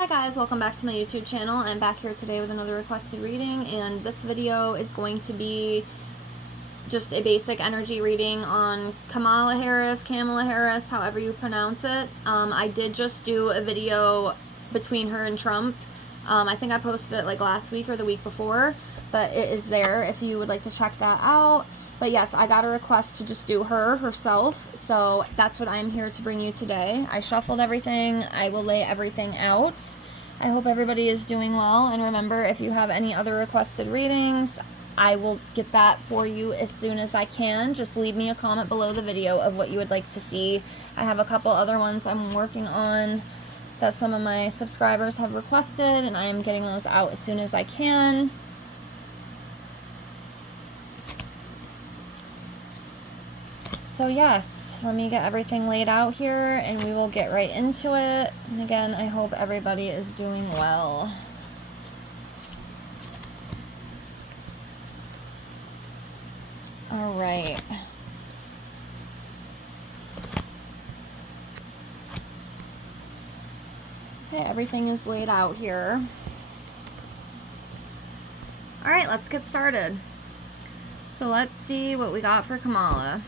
Hi guys, welcome back to my YouTube channel. I'm back here today with another requested reading, and this video is going to be just a basic energy reading on Kamala Harris, however you pronounce it. I did just do a video between her and Trump. I think I posted it like last week or the week before, but it is there if you would like to check that out. But yes, I got a request to just do herself, so that's what I'm here to bring you today. I shuffled everything. I will lay everything out. I hope everybody is doing well, and remember, if you have any other requested readings, I will get that for you as soon as I can. Just leave me a comment below the video of what you would like to see. I have a couple other ones I'm working on that some of my subscribers have requested, and I am getting those out as soon as I can. So yes, let me get everything laid out here and we will get right into it. And again, I hope everybody is doing well. All right. Okay, everything is laid out here. All right, let's get started. So let's see what we got for Kamala.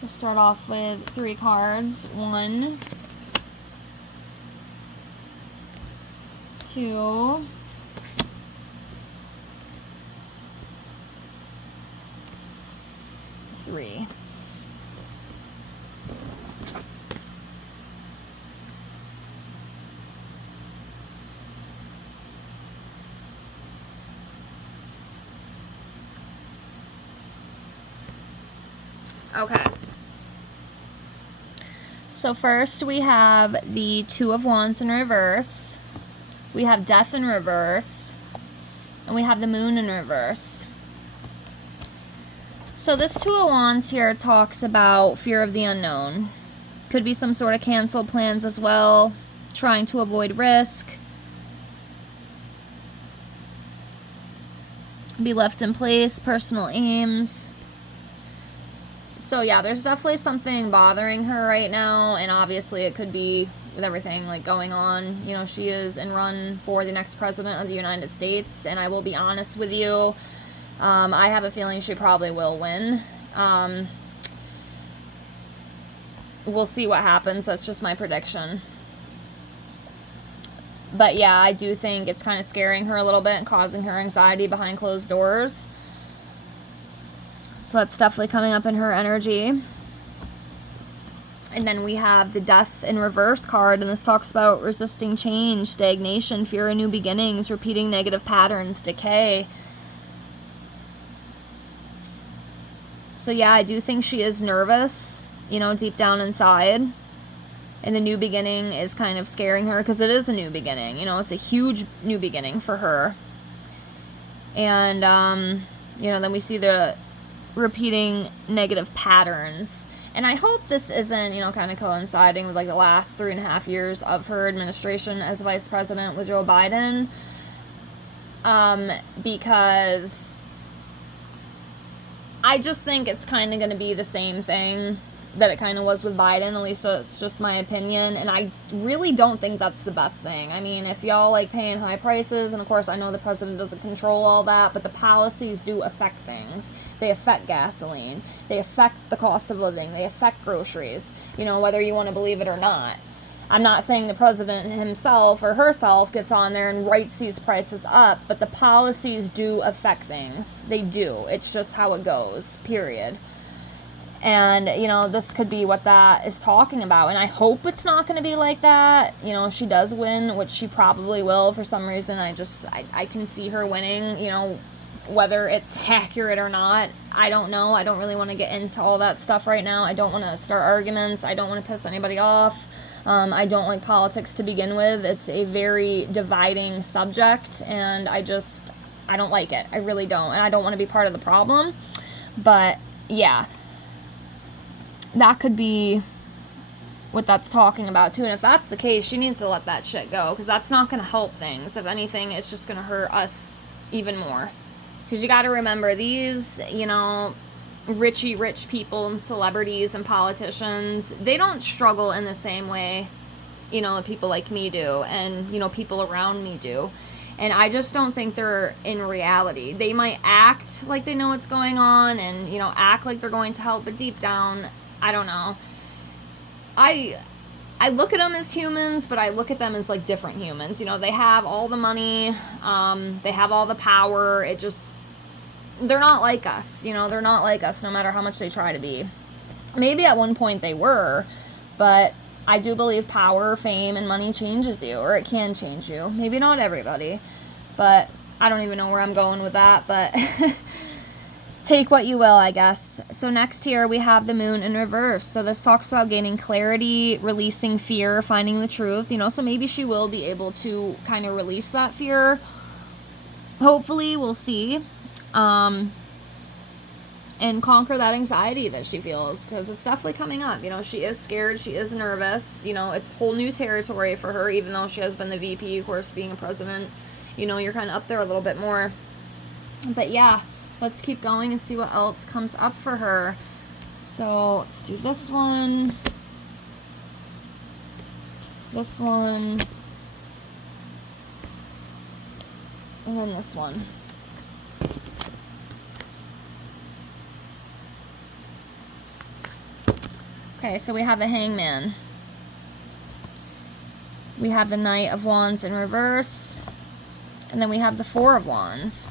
We'll start off with 3 cards. 1, 2, 3. Okay. So first we have the 2 of Wands in reverse. We have Death in reverse. And we have the Moon in reverse. So this 2 of Wands here talks about fear of the unknown. Could be some sort of canceled plans as well. Trying to avoid risk. Be left in place. Personal aims. So yeah, there's definitely something bothering her right now, and obviously it could be with everything like going on. You know, she is in run for the next president of the United States, and I will be honest with you, I have a feeling she probably will win. We'll see what happens. That's just my prediction. But yeah, I do think it's kind of scaring her a little bit and causing her anxiety behind closed doors. So that's definitely coming up in her energy. And then we have the Death in reverse card, and this talks about resisting change, stagnation, fear of new beginnings, repeating negative patterns, decay. So yeah, I do think she is nervous, you know, deep down inside. And the new beginning is kind of scaring her because it is a new beginning. You know, it's a huge new beginning for her. And, you know, then we see the repeating negative patterns. And I hope this isn't, you know, kind of coinciding with like the last 3.5 years of her administration as vice president with Joe Biden. Because I just think it's kind of going to be the same thing that it kind of was with Biden, at least it's just my opinion, and I really don't think that's the best thing. I mean, if y'all like paying high prices, and of course I know the president doesn't control all that, but the policies do affect things. They affect gasoline, they affect the cost of living, they affect groceries, you know, whether you want to believe it or not. I'm not saying the president himself or herself gets on there and writes these prices up, but the policies do affect things. They do. It's just how it goes, period. And, you know, this could be what that is talking about. And I hope it's not going to be like that. You know, she does win, which she probably will for some reason. I can see her winning, you know, whether it's accurate or not. I don't know. I don't really want to get into all that stuff right now. I don't want to start arguments. I don't want to piss anybody off. I don't like politics to begin with. It's a very dividing subject, and I don't like it. I really don't. And I don't want to be part of the problem. But, yeah. That could be what that's talking about too. And if that's the case, she needs to let that shit go, because that's not going to help things. If anything, it's just going to hurt us even more. Because you got to remember, these, you know, rich people and celebrities and politicians, they don't struggle in the same way, you know, people like me do, and, you know, people around me do. And I just don't think they're in reality. They might act like they know what's going on and, you know, act like they're going to help, but deep down, I don't know. I look at them as humans, but I look at them as like different humans. You know, they have all the money, they have all the power. It just, they're not like us. You know, they're not like us no matter how much they try to be. Maybe at one point they were, but I do believe power, fame, and money changes you, or it can change you. Maybe not everybody, but I don't even know where I'm going with that, but take what you will, I guess. So next here we have the moon in reverse. So this talks about gaining clarity, releasing fear, finding the truth, you know, so maybe she will be able to kind of release that fear. Hopefully, we'll see. And conquer that anxiety that she feels, because it's definitely coming up. You know, she is scared, she is nervous, you know, it's whole new territory for her, even though she has been the VP, of course, being a president, you know, you're kind of up there a little bit more. But yeah, let's keep going and see what else comes up for her. So let's do this one, and then this one. Okay, so we have the Hangman. We have the Knight of Wands in reverse. And then we have the Four of Wands.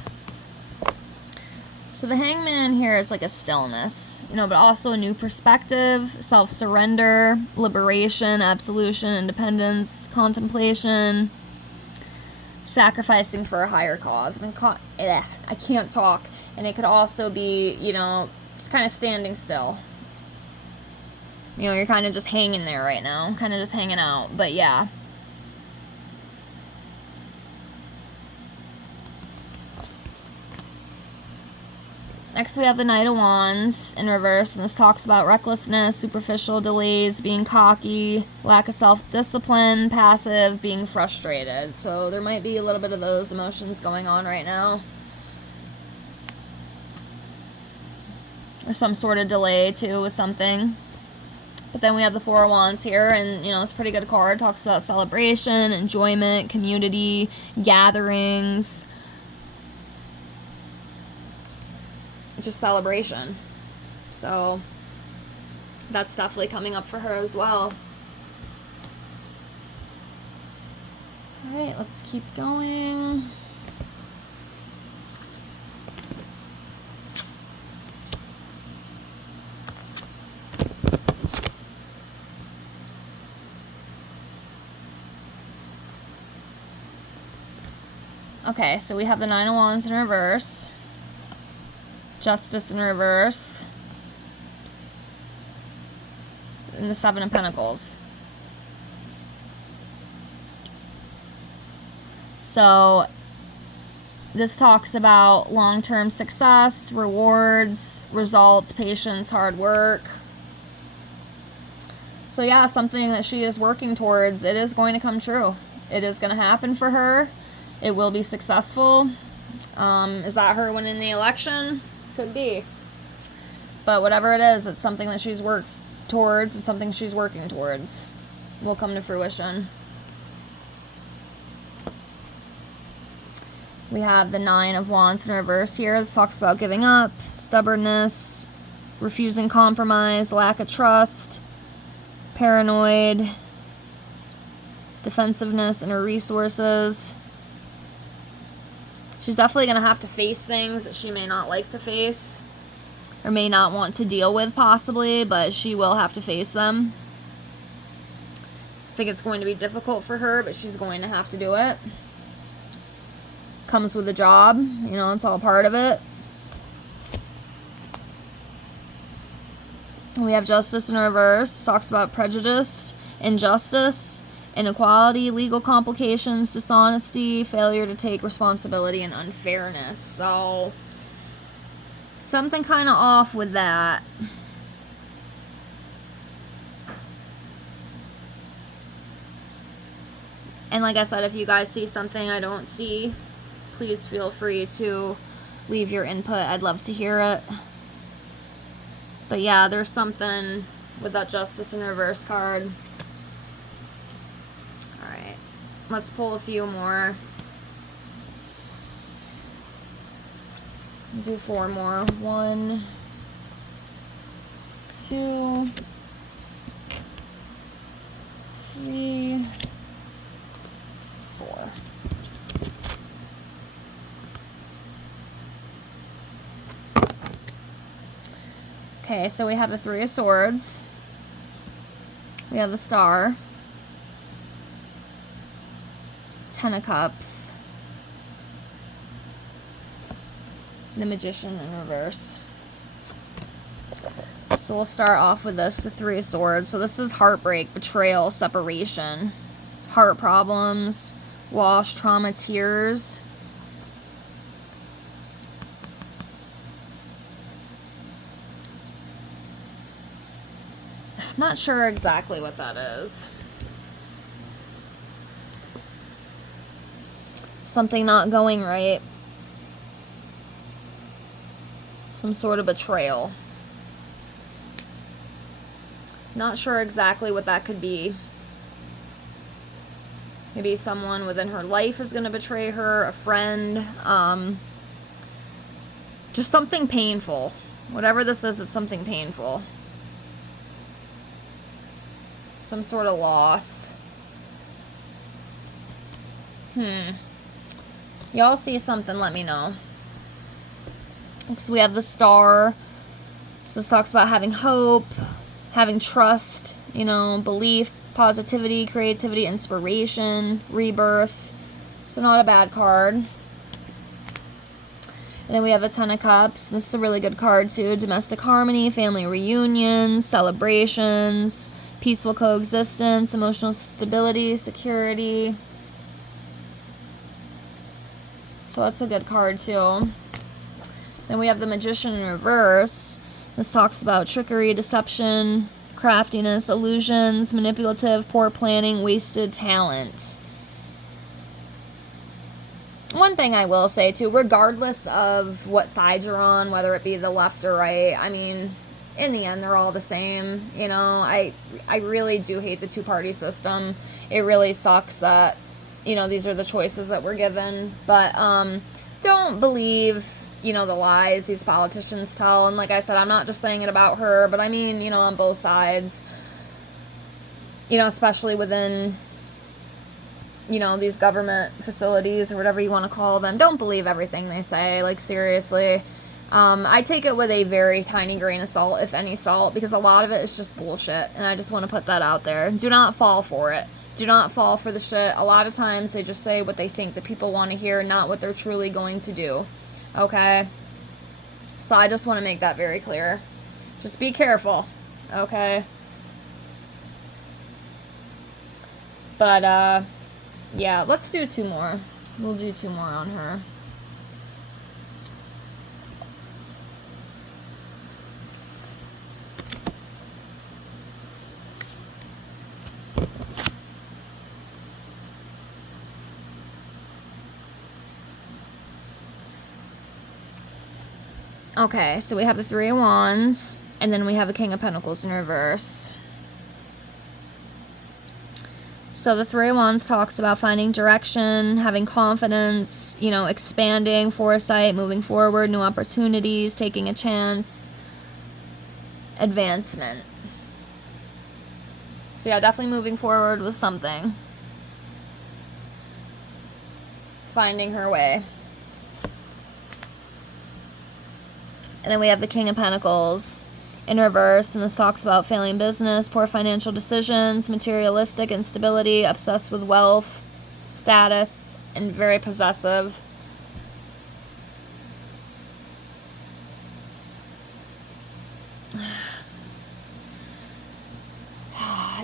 So the Hangman here is like a stillness, you know, but also a new perspective, self-surrender, liberation, absolution, independence, contemplation, sacrificing for a higher cause. And I can't talk. And it could also be, you know, just kind of standing still. You know, you're kind of just hanging there right now. Kind of just hanging out. But yeah. Next we have the Knight of Wands in reverse. And this talks about recklessness, superficial delays, being cocky, lack of self-discipline, passive, being frustrated. So there might be a little bit of those emotions going on right now. Or some sort of delay, too, with something. But then we have the Four of Wands here, and, you know, it's a pretty good card. It talks about celebration, enjoyment, community, gatherings. Just celebration. So that's definitely coming up for her as well. Alright, let's keep going. Okay, so we have the Nine of Wands in reverse, Justice in reverse, and the Seven of Pentacles. So this talks about long-term success, rewards, results, patience, hard work. So yeah, something that she is working towards, it is going to come true. It is going to happen for her. It will be successful. Is that her winning the election? Could be. But whatever it is, it's something that she's worked towards. It's something she's working towards. Will come to fruition. We have the Nine of Wands in reverse here. This talks about giving up, stubbornness, refusing compromise, lack of trust, paranoid, defensiveness in her resources. She's definitely going to have to face things that she may not like to face, or may not want to deal with possibly, but she will have to face them. I think it's going to be difficult for her, but she's going to have to do it. Comes with a job, you know, it's all part of it. We have Justice in reverse. Talks about prejudice, injustice, inequality, legal complications, dishonesty, failure to take responsibility, and unfairness. So something kind of off with that. And like I said, if you guys see something I don't see, please feel free to leave your input. I'd love to hear it. But yeah, there's something with that Justice in reverse card. Alright, let's pull a few more. Do 4 more. 1, 2, 3, 4. Okay, so we have the 3 of Swords. We have the Star. 10 of Cups. The Magician in reverse. So we'll start off with this, the 3 of Swords. So this is heartbreak, betrayal, separation, heart problems, loss, trauma, tears. I'm not sure exactly what that is. Something not going right. Some sort of betrayal. Not sure exactly what that could be. Maybe someone within her life is going to betray her, a friend. Just something painful. Whatever this is, it's something painful. Some sort of loss. Y'all see something, let me know. So we have the Star. So this talks about having hope, having trust, you know, belief, positivity, creativity, inspiration, rebirth. So not a bad card. And then we have the 10 of Cups. This is a really good card too. Domestic harmony, family reunions, celebrations, peaceful coexistence, emotional stability, security. So that's a good card too. Then we have the Magician in reverse. This talks about trickery, deception, craftiness, illusions, manipulative, poor planning, wasted talent. One thing I will say too, regardless of what side you're on, whether it be the left or right, I mean, in the end, they're all the same. You know, I really do hate the two-party system. It really sucks that, you know, these are the choices that we're given. But don't believe, you know, the lies these politicians tell. And like I said, I'm not just saying it about her, but I mean, you know, on both sides. You know, especially within, you know, these government facilities or whatever you want to call them. Don't believe everything they say. Like, seriously. I take it with a very tiny grain of salt, if any salt, because a lot of it is just bullshit. And I just want to put that out there. Do not fall for it. Do not fall for the shit. A lot of times they just say what they think the people want to hear, not what they're truly going to do. Okay? So I just want to make that very clear. Just be careful. Okay? But, yeah, let's do 2 more. We'll do 2 more on her. Okay, so we have the 3 of Wands, and then we have the King of Pentacles in reverse. So the 3 of Wands talks about finding direction, having confidence, you know, expanding, foresight, moving forward, new opportunities, taking a chance, advancement. So yeah, definitely moving forward with something. It's finding her way. And then we have the King of Pentacles in reverse, and this talks about failing business, poor financial decisions, materialistic instability, obsessed with wealth, status, and very possessive.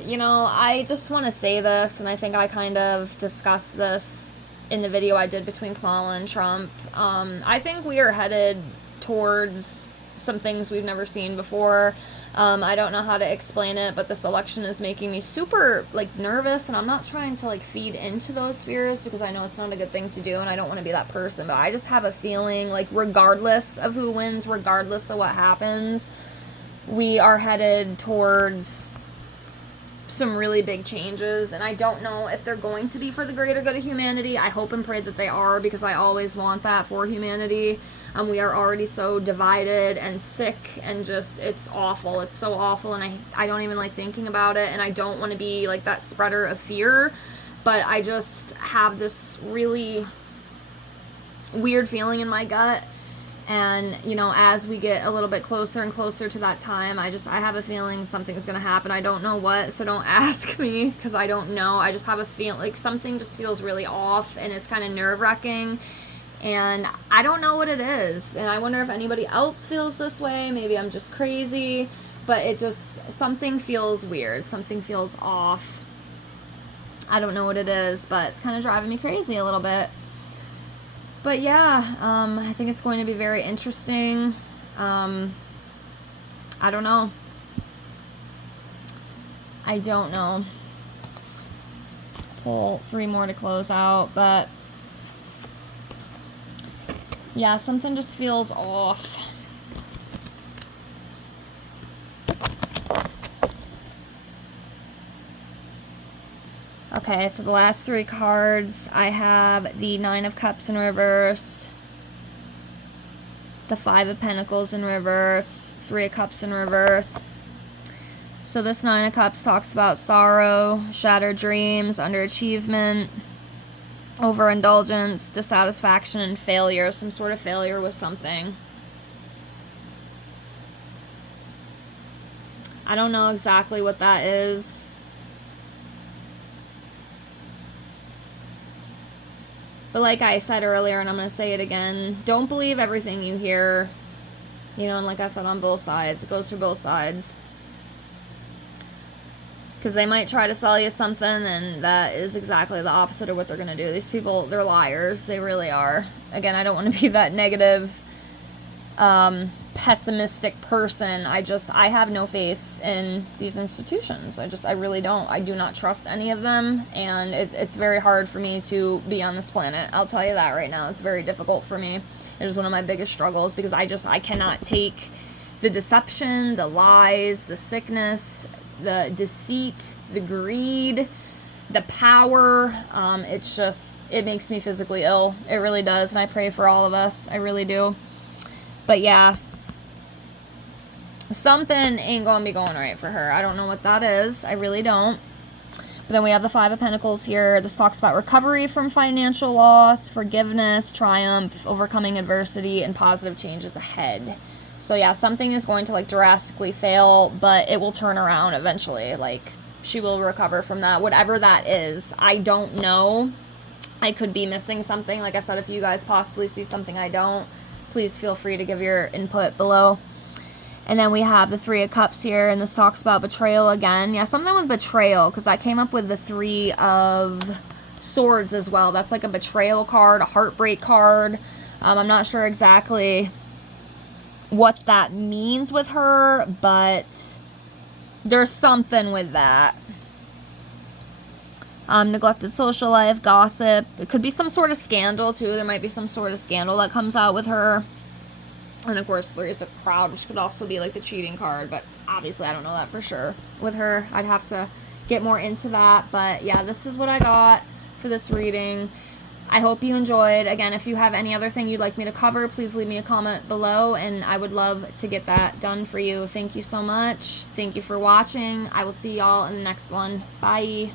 You know, I just want to say this, and I think I kind of discussed this in the video I did between Kamala and Trump. I think we are headed towards some things we've never seen before. I don't know how to explain it, but this election is making me super, like, nervous, and I'm not trying to, like, feed into those fears, because I know it's not a good thing to do, and I don't want to be that person, but I just have a feeling, like, regardless of who wins, regardless of what happens, we are headed towards some really big changes, and I don't know if they're going to be for the greater good of humanity. I hope and pray that they are, because I always want that for humanity. We are already so divided and sick, and just, it's awful. It's so awful, and I don't even like thinking about it, and I don't want to be like that spreader of fear, but I just have this really weird feeling in my gut. And, you know, as we get a little bit closer and closer to that time, I have a feeling something's going to happen. I don't know what, so don't ask me, because I don't know. I just have a feeling, like, something just feels really off, and it's kind of nerve-wracking, and I don't know what it is. And I wonder if anybody else feels this way. Maybe I'm just crazy, but it just, something feels weird. Something feels off. I don't know what it is, but it's kind of driving me crazy a little bit. But yeah, I think it's going to be very interesting. I don't know. I don't know. Pull 3 more to close out, but yeah, something just feels off. Okay, so the last 3 cards, I have the 9 of Cups in reverse, the 5 of Pentacles in reverse, 3 of Cups in reverse. So this 9 of Cups talks about sorrow, shattered dreams, underachievement, overindulgence, dissatisfaction, and failure. Some sort of failure with something. I don't know exactly what that is. But like I said earlier, and I'm going to say it again, don't believe everything you hear. You know, and like I said, on both sides. It goes for both sides. Because they might try to sell you something, and that is exactly the opposite of what they're going to do. These people, they're liars. They really are. Again, I don't want to be that negative, pessimistic person. I have no faith in these institutions. I really don't. I do not trust any of them, and it's very hard for me to be on this planet. I'll tell you that right now. It's very difficult for me. It is one of my biggest struggles, because I cannot take the deception, the lies, the sickness, the deceit, the greed, the power. It makes me physically ill. It really does, and I pray for all of us. I really do. But yeah, something ain't gonna be going right for her. I don't know what that is. I really don't. But then we have the 5 of Pentacles here. This talks about recovery from financial loss, forgiveness, triumph, overcoming adversity, and positive changes ahead. So yeah, something is going to like drastically fail, but it will turn around eventually. Like, she will recover from that, whatever that is. I don't know. I could be missing something. Like I said, if you guys possibly see something I don't, please feel free to give your input below. And then we have the 3 of Cups here, and this talks about betrayal again. Yeah, something with betrayal, because I came up with the 3 of Swords as well. That's like a betrayal card, a heartbreak card. I'm not sure exactly what that means with her, but there's something with that. Neglected social life, gossip. It could be some sort of scandal too. There might be some sort of scandal that comes out with her. And of course, there's a crowd, which could also be like the cheating card, but obviously I don't know that for sure with her. I'd have to get more into that. But yeah, this is what I got for this reading. I hope you enjoyed. Again, if you have any other thing you'd like me to cover, please leave me a comment below, and I would love to get that done for you. Thank you so much. Thank you for watching. I will see y'all in the next one. Bye.